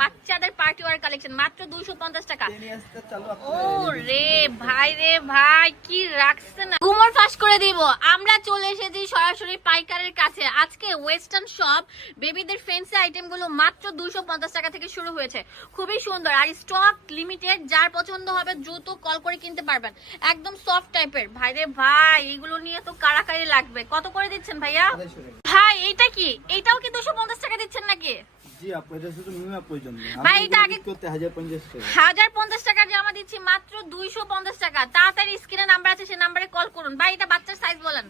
বাচ্চাদের party war collection মাত্র 250 টাকা। ও রে ভাই কি রাখছেন, ঘুমর ফাঁস করে দিব। আমরা চলে এসেছি সরাসরি পাইকারের কাছে। আজকে ওয়েস্টার্ন শপ বেবিদের ফ্যান্সি আইটেম গুলো মাত্র 250 টাকা থেকে শুরু হয়েছে, খুবই সুন্দর আর স্টক লিমিটেড। যার পছন্দ হবে দ্রুত কল করে কিনতে পারবেন, একদম সফট টাইপের। ভাই এগুলো নিয়ে তো কারাকারি লাগবে। কত করে দিচ্ছেন ভাইয়া? ভাই এটা কি, এটাও কি 250 টাকা দিচ্ছেন নাকি? জি আপু, এটা শুধু মিনিমাম প্রয়োজন নেই। ভাই এটা আগে করতে 1050 টাকা, 1050 টাকা জামা দিচ্ছি মাত্র 250 টাকা। তাড়াতাড়ি স্ক্রিনে নাম্বার আছে, সেই নাম্বারে কল করুন। ভাই এটা বাচ্চার সাইজ বলেন।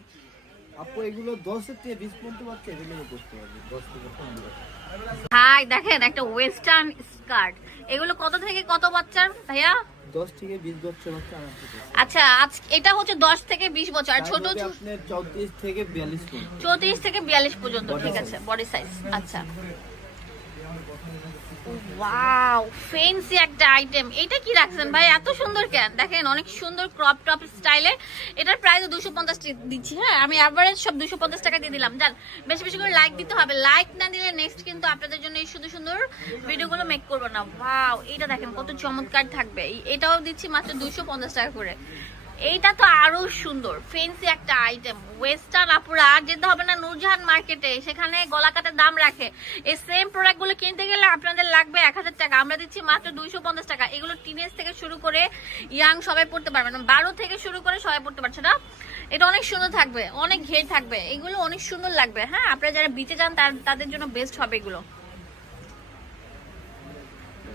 আপু এগুলো 10 থেকে 20 পর্যন্ত বাচ্চা এগুলো করতে পারবে, 10 থেকে 15। ভাই দেখেন একটা ওয়েস্টার্ন স্কার্ট, এগুলো কত থেকে কত বাচ্চার ভাইয়া? 10 থেকে 20 বছর বাচ্চা আরামসে করতে পারবে। আচ্ছা এটা হচ্ছে 10 থেকে 20 বছর আর ছোট আপনি 34 থেকে 42 পর্যন্ত। 34 থেকে 42 পর্যন্ত, ঠিক আছে বডি সাইজ। আচ্ছা ওয়াও ফ্যান্সি একটা আইটেম। এটা কি রাখছেন ভাই এত সুন্দর কেন? দেখেন অনেক সুন্দর ক্রপ টপ স্টাইলে। এটার প্রাইস 250 টাকা দিচ্ছি। হ্যাঁ আমি এভারেজ সব 250 টাকা দিয়ে দিলাম। জান বেশি বেশি করে লাইক দিতে হবে, লাইক না দিলে নেক্সট কিন্তু আপনাদের জন্য এই সুন্দর সুন্দর ভিডিওগুলো মেক করব না। ওয়াও এটা দেখেন কত চমৎকার থাকবে। এটাও দিচ্ছি মাত্র 250 টাকা করে। এইটা তো আরো সুন্দর ফ্যান্সি একটা আইটেম। ওয়েস্টার্ন আপুরা আর যেতে হবে না নূরজাহান মার্কেটে, সেখানে গলা কাটার দাম রাখে। এই সেম প্রোডাক্ট গুলো কিনতে গেলে আপনাদের লাগবে 1000 টাকা, আমরা দিচ্ছি মাত্র 250 টাকা। এগুলো টিনেজ থেকে শুরু করে ইয়াং সবাই পড়তে পারবে না, 12 থেকে শুরু করে সবাই পড়তে পারছে না। এটা অনেক সুন্দর থাকবে, অনেক ঘের থাকবে, এগুলো অনেক সুন্দর লাগবে। হ্যাঁ আপনারা যারা বিচে যান তাদের জন্য বেস্ট হবে এগুলো।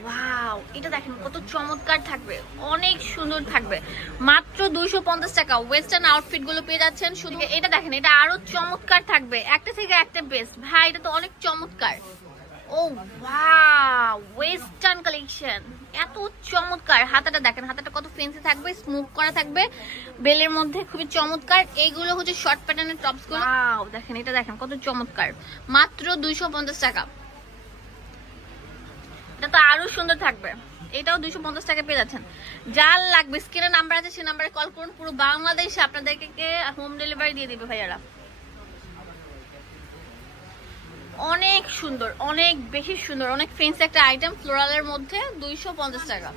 ওয়াও এটা দেখেন কত চমৎকার থাকবে, অনেক সুন্দর থাকবে, মাত্র 250 টাকা। ওয়েস্টার্ন আউটফিট গুলো পেয়ে যাচ্ছেন শুধু। এটা দেখেন এটা আরো চমৎকার থাকবে, একটা থেকে একটা বেস্ট। ভাই এটা তো অনেক চমৎকার। ও ওয়াও ওয়েস্টার্ন কালেকশন এত চমৎকার। হাতাটা দেখেন, হাতাটা কত ফেন্সি থাকবে, স্মুথ করা থাকবে বেলের মধ্যে, খুবই চমৎকার। এইগুলো হচ্ছে শর্ট প্যাটার্নের টপস গুলো। ওয়াও দেখেন এটা দেখেন কত চমৎকার, মাত্র 250 টাকা। এটা তো আরো সুন্দর থাকবে, এটাও 250 টাকা পেয়ে যাচ্ছেন। যার লাগবে স্ক্রিনে নাম্বার আছে, সেই নাম্বারে কল করুন। পুরো বাংলাদেশে আপনাদেরকে হোম ডেলিভারি দিয়ে দিবে ভাইয়ারা। অনেক সুন্দর, অনেক বেশি সুন্দর, অনেক ফেন্সি একটা আইটেম ফ্লোরালের মধ্যে 250 টাকা।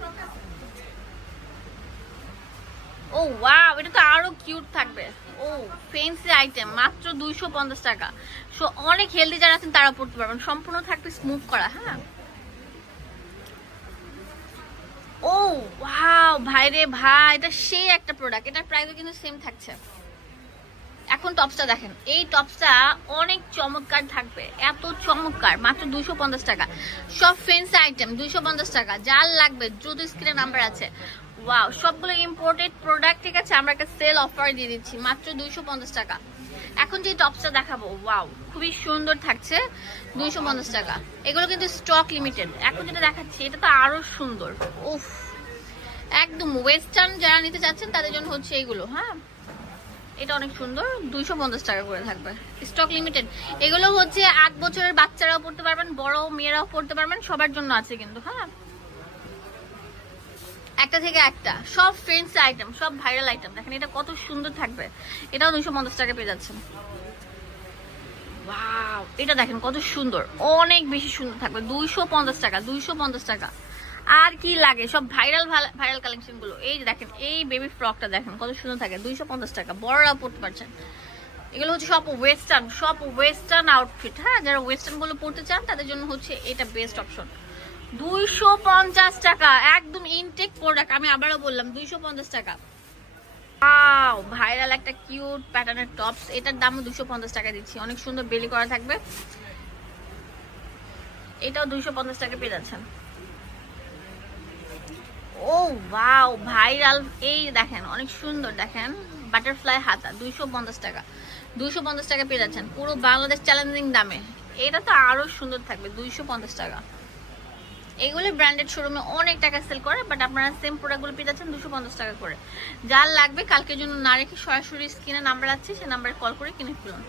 ও ওয়াও এটা তো আরো কিউট থাকবে। ও ফেন্সি আইটেম মাত্র 250 টাকা। সো অনেক হেলদি যারা আছেন তারা পড়তে পারবেন, সম্পূর্ণ থাকবে স্মুথ করা। হ্যাঁ ও ওয়াও ভাই রে ভাই এটা সেই একটা প্রোডাক্ট, এটার প্রাইসও কিন্তু সেম থাকছে। এখন টপসটা দেখেন, এই টপসটা অনেক চমৎকার থাকবে, এত চমৎকার, মাত্র 250 টাকা। সব ফ্যান্সি আইটেম 250 টাকা। যার লাগবে দ্রুত স্ক্রিনে নাম্বার আছে। ওয়াও সবগুলো ইম্পোর্টেড প্রোডাক্ট, ঠিক আছে। আমরা একটা সেল অফার দিয়ে দিচ্ছি মাত্র 250 টাকা। এখন যে টপসটা দেখাবো ওয়াও খুবই সুন্দর থাকছে, 250 টাকা। এগুলো কিন্তু স্টক লিমিটেড। এখন যেটা দেখাচ্ছি এটা তো আরো সুন্দর। উফ একদম ওয়েস্টার্ন যারা নিতে চাচ্ছেন তাদের জন্য হচ্ছে এইগুলো। হ্যাঁ এটা অনেক সুন্দর, 250 টাকা করে থাকবে, স্টক লিমিটেড। এগুলো হচ্ছে 8 বছরের বাচ্চারাও পড়তে পারবেন, বড় মেয়েরাও পড়তে পারবেন, সবার জন্য আছে কিন্তু। হ্যাঁ একটা থেকে একটা, সব ফ্রেন্ডস আইটেম, সব ভাইরাল আইটেম। দেখেন এটা কত সুন্দর থাকবে, এটাও 250 টাকা পেয়ে যাচ্ছেন। ওয়াও এটা দেখেন কত সুন্দর, অনেক বেশি সুন্দর থাকবে, 250 টাকা। 250 টাকা আর কি লাগে, সব ভাইরাল ভাইরাল কালেকশন গুলো। এই যে দেখেন এই বেবি ফ্রকটা দেখেন কত সুন্দর থাকে, 250 টাকা, বড়রা পড়তে পারছেন। এগুলো হচ্ছে সব ওয়েস্টার্ন আউটফিট। হ্যাঁ যারা ওয়েস্টার্ন গুলো পড়তে চান তাদের জন্য হচ্ছে এটা বেস্ট অপশন। 250 টাকা, একদম ইনটেক প্রোডাক্ট। আমি আবারও বললাম 250 টাকা। ওয়াও ভাইরাল একটা কিউট প্যাটার্নের টপস, এটার দামও 250 টাকা দিচ্ছি। অনেক সুন্দর বেলি করা থাকবে, এটাও 250 টাকা পেয়ে যাচ্ছেন। ও ওয়াও ভাইরাল, এই দেখেন অনেক সুন্দর, দেখেন বাটারফ্লাই হাতা, 250 টাকা। 250 টাকা পেয়ে যাচ্ছেন পুরো বাংলাদেশ চ্যালেঞ্জিং দামে। এটা তো আরো সুন্দর থাকবে, 250 টাকা। এগুলো ব্র্যান্ডেড শোরুমে অনেক টাকা সেল করে, বাট আপনারা সেম প্রোডাক্টগুলো পেয়ে যাচ্ছেন 250 টাকা করে। যার লাগবে কালকের জন্য না রেখে সরাসরি স্ক্রিনে নাম্বার আছে, সেই নাম্বারে কল করে কিনে ফেলুন।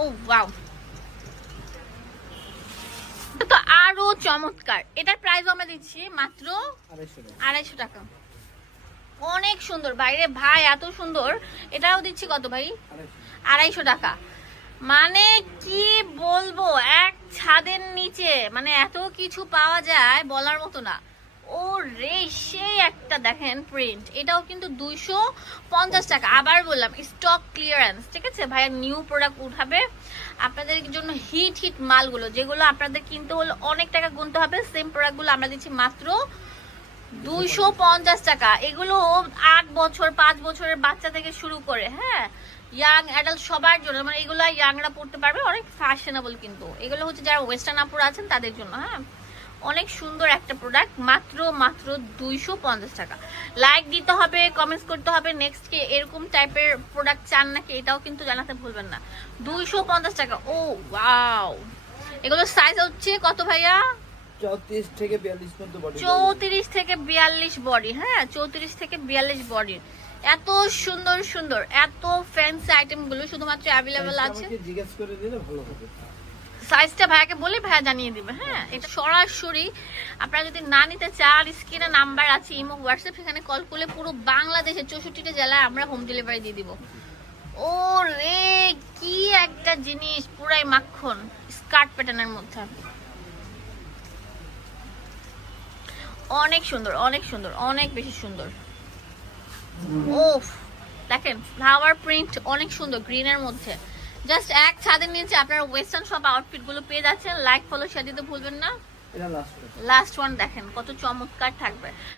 ও ওয়াও তো আরো চমৎকার, এটার প্রাইস আমরা দিচ্ছি মাত্র 250 টাকা। অনেক সুন্দর বাইরে ভাই, এত সুন্দর। এটাও দিচ্ছি কত ভাই? 250 টাকা। মানে কি বলবো, এক ছাদের নিচে মানে এত কিছু পাওয়া যায় বলার মতো না। ও রে, সেই একটা দেখেন প্রিন্ট, এটাও কিন্তু 250 টাকা। আবার বললাম স্টক ক্লিয়ারেন্স, ঠিক আছে ভাইয়া, নিউ প্রোডাক্ট উঠাবে আপনাদের জন্য, হিট হিট মালগুলো যেগুলো আপনাদের কিনতে হলে অনেক টাকা গুনতে হবে, সেম প্রোডাক্টগুলো আমরা দিচ্ছি মাত্র 250 টাকা। এগুলো 8 বছর 5 বছরের বাচ্চা থেকে শুরু করে, হ্যাঁ, ইয়াং অ্যাডাল্ট সবার জন্য, মানে এগুলো ইয়াংরা পড়তে পারবে, অনেক ফ্যাশনেবল। কিন্তু এগুলো হচ্ছে যারা ওয়েস্টার্ন আপুরা আছেন তাদের জন্য, হ্যাঁ, অনেক সুন্দর একটা প্রোডাক্ট, মাত্র 250 টাকা। লাইক দিতে হবে, কমেন্টস করতে হবে, নেক্সট কি এরকম টাইপের প্রোডাক্ট চান নাকি এটাও কিন্তু জানাতে ভুলবেন না। 250 টাকা। ও ওয়াও, এগুলো সাইজ হচ্ছে কত ভাইয়া? 34 থেকে 42 পর্যন্ত বডি। 34 থেকে 42 বডি, হ্যাঁ 34 থেকে 42 বডি। এত সুন্দর সুন্দর, এত ফ্যান্সি আইটেম গুলো শুধুমাত্র অ্যাভেলেবল আছে। আমাকে জিজ্ঞেস করে দিলে ভালো হবে। সাইজটা ভাইয়াকে বলে ভাইয়া জানিয়ে দিবে, হ্যাঁ। এটা সরাসরি আপনারা যদি না নিতে চান, স্ক্রিনে নাম্বার আছে, ইমো হোয়াটসঅ্যাপ, সেখানে কল করলে পুরো বাংলাদেশের 64টা জেলায় আমরা হোম ডেলিভারি দিয়ে দিব। ও রে, কি একটা জিনিস, পুরাই মাখন, স্কার্ট প্যাটার্নের মধ্যে, অনেক সুন্দর অনেক সুন্দর, অনেক বেশি সুন্দর। ওফ, দেখেন ফ্লাওয়ার প্রিন্ট অনেক সুন্দর গ্রিনের মধ্যে। জাস্ট এক ছাদের নিচে আপনারা ওয়েস্টার্ন সব আউটফিট গুলো পেয়ে যাচ্ছেন। লাইক ফলো শেয়ার দিতে ভুলবেন না। এটা লাস্ট লাস্ট ওয়ান দেখেন কত চমৎকার থাকবে।